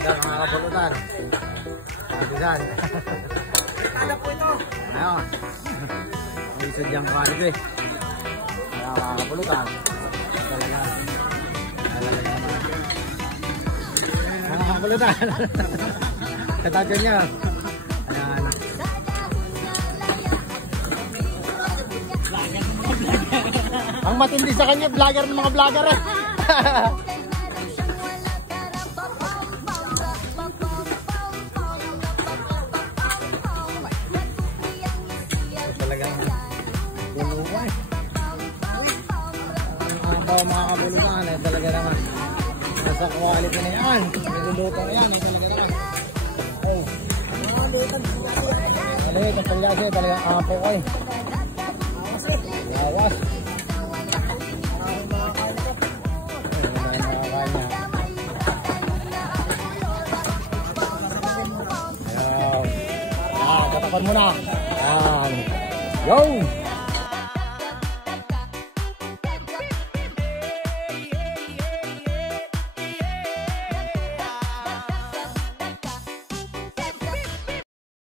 umaga mga kapulutan. Kabisan. Ano po ito? Ayun. Ang isa diyang quality. Mga kapulutan. Talaga. Mga kapulutan. Katatyan niya. Ang matindi sa kanya, vlogger ng mga vlogger eh. Talagang punuwa eh. Mga kabulutan eh, talaga naman. Nasa quality na yan. Niluluto na yan eh, talaga naman. Oh. Talaga, kapag yasi, talagang apo ko eh. Lawas. Katapan mo na. Yo!